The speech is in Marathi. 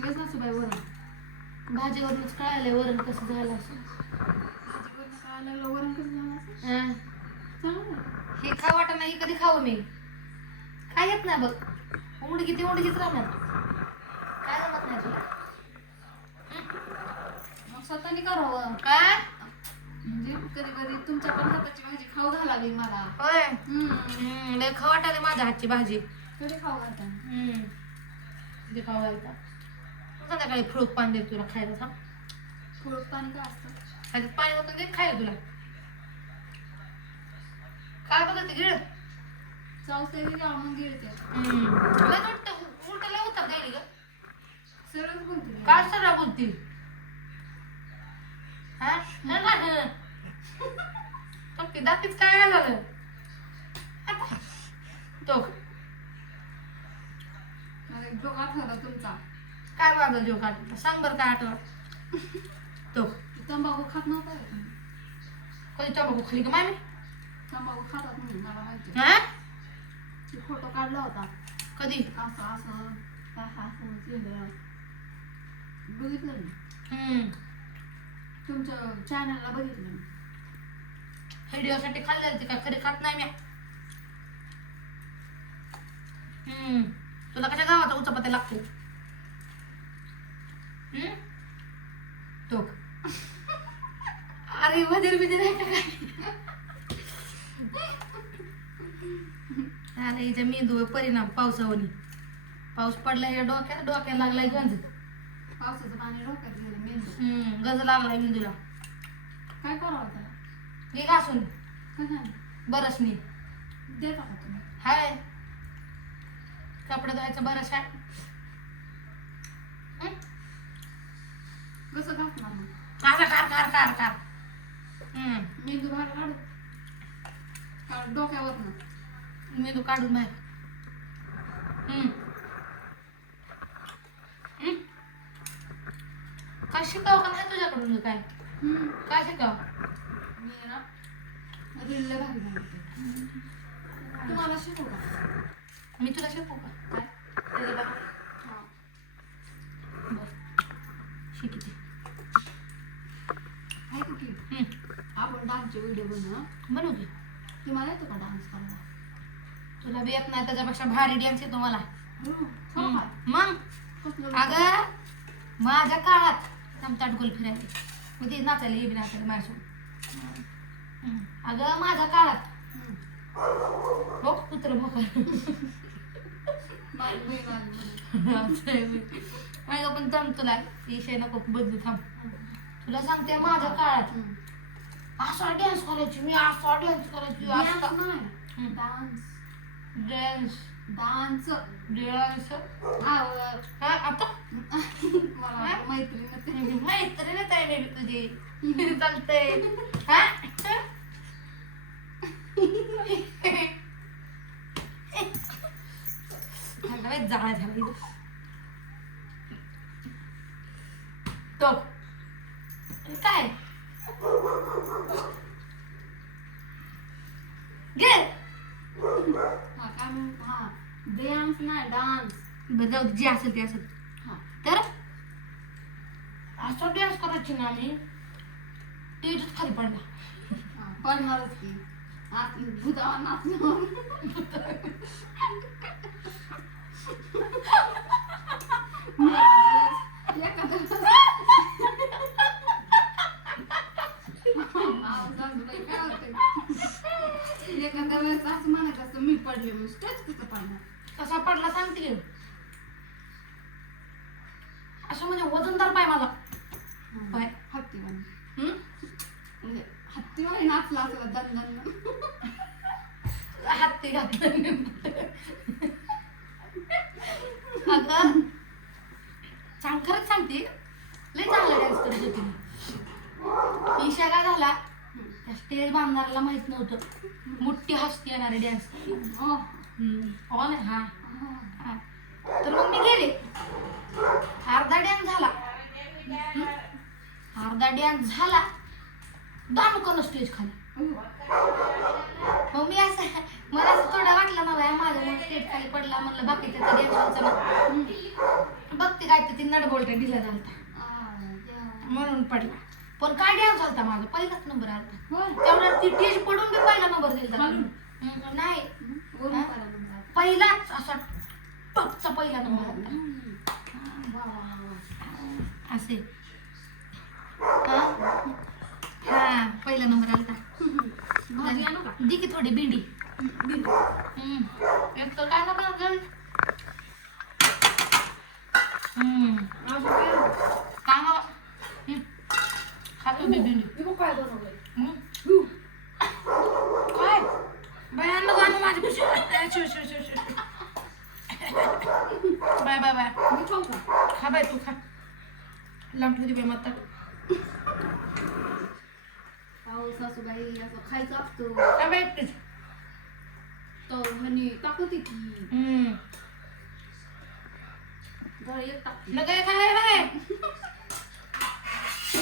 हे सासूबाई वरण भाजीवरूनच कळालंय वरण कसं झालं असं. भाजीवरून काय लागलं वरण कसं झालं असं चांगलं हे खा वाटत नाही कधी खावं मी काय येत नाही बघ उंडकी ती उंडकीच राहणार काय जमत नाही तुला मग स्वतःने करावं काय म्हणजे कधी कधी तुमच्या पण हाताची भाजी खाऊ घालावी मला होय लय खा वाटायले माझ्या हातची भाजी कधी खाऊ घालता ते खाऊ घालता संध्याकाळी फ्रूट पाणी देत तुला खायला सांग थोडं पाणी काय असतं त्याच्यात पाणी होतं ते खायला तुला काय बघत गिळ चावते मग गिळते लय उलट लय होतात गेली ग सरळ बोलते काय सरळ बोलती हा दातीच काय झालं तो मला एक डोका आठवला तुमचा काय माझा जीव काढ सांग बरं काय आठवत तो तंबाखू खात नव्हता कधी तंबाखू खाली का मामी तंबाखू खातात म्हणून मला माहिती हा फोटो काढला होता कधी असं असं असं केलं बघितलं मी तुमच्या चॅनलला बघितलं मी व्हिडिओसाठी खाल्ले ते का खरी खात नाही मी तुला कशा गावाचा उचापत्या लागतो तो अरे वजीर बिजीर आहे का काय अरे हिच्या मेंदूवर परिणाम पावसावनी पाऊस पडला या डोक्याला लागलाय गंज पावसाचं पाणी डोक्यात गेलं मेंदू गंज लागलाय मेंदूला काय करावं त्याला घे घासून काय बरसनी देता का तुम्ही हाय कपडे धुवायचं बरस आहे कसं घासणार मग car car car car car मेंदू बाहेर काढू डोक्यावर मेंदू काढून बाहेर काय शिकावं का नाही तुझ्याकडून काय काय शिकाव मी ना रीलला भारी बनवते तुम्हाला शिकू का मी तुला शिकू का काय त्याच्या बाबा हां बरं शिकते आहे का की आपण डान्सचे व्हिडिओ बनवू दे तुम्हाला येतो का डान्स करायला तुला बी येत नाही त्याच्यापेक्षा भारी डान्स येतो मला मग कसलं अगं माझ्या काळात ताट गोल फिरायचे मग ते नाचायला ये बी नाचायला माझ्यासोबत अगं माझ्या काळात हो कुत्र भोकर माझी बहीण आली म्हणून. अगं पण थांब तुला विषय नको बदलू थांब तुला सांगते माझ्या काळात असा डान्स करायची मी असा डान्स करायची डान्स असा नाही डान्स डान्स डान्स डान्स हा आता मला मैत्रीण मैत्रीणच आहे मी तुझी चालतंय हा जाळा झाला तो काय घे हा काय म्हणतो हा डान्स नाही डान्स बरं जाऊ दे, जे असेल ते असेल हा तर असं डान्स करायची ना आम्ही तेच खाली पडला पडणारच की आत भूतावा नाचणार एखाद्या वेळेस असं म्हणायचं असतं मी पडले मग स्टेज कसं पडणार कसा पडला सांगते की असं म्हणजे वजनदार पाय माझा पाय हत्तीवाणी म्हणजे हत्तीवाणी नाचला असं दन हत्ती घातलं अगं खरंच सांगते लय चांगला डान्स करत होती मी ईशा काय झाला त्या स्टेज बांधणाऱ्याला माहित नव्हतं मोठी हस्ती येणारे डान्स हो ना हा तर मग मी गेले अर्धा डान्स झाला दामकन स्टेज खाली मग मी असं मला असं थोडं वाटलं ना माझं मग स्टेज खाली पडला म्हणलं बाकीच्या डान्स बघते काय ती नडबोळ उलटा ढिला झालता देवा. म्हणून पडला. पण काय डान्स झालता माझा पहिलाच नंबर आलता. होय. तेवढा ती टेज पडून मी पहिला नंबर दिलता. खालून? नाही वरून हा? करा मग आता. पहिलाच असा टॉपचा पहिला नंबर आलता. वा, वा, वा. असे हा हा पहिला नंबर आलता. भाजी आणू का? दे की थोडी भेंडी. दिली. एक तर काय नका अजून काय? काय नका खातो मी भेंडी. हे बघ काय बनवलंय. काय बायांना जाणं माझ्या पिशवी. Bye bye bye. मी खाऊ का? खा बाय तू खा. लांब ठेवली बाय मत. पाऊस सासूबाई असं खायचं असतं. खा बाय एकटीच. तर ह्यानी टाकत की जरा एक टाकते. काय काय बाय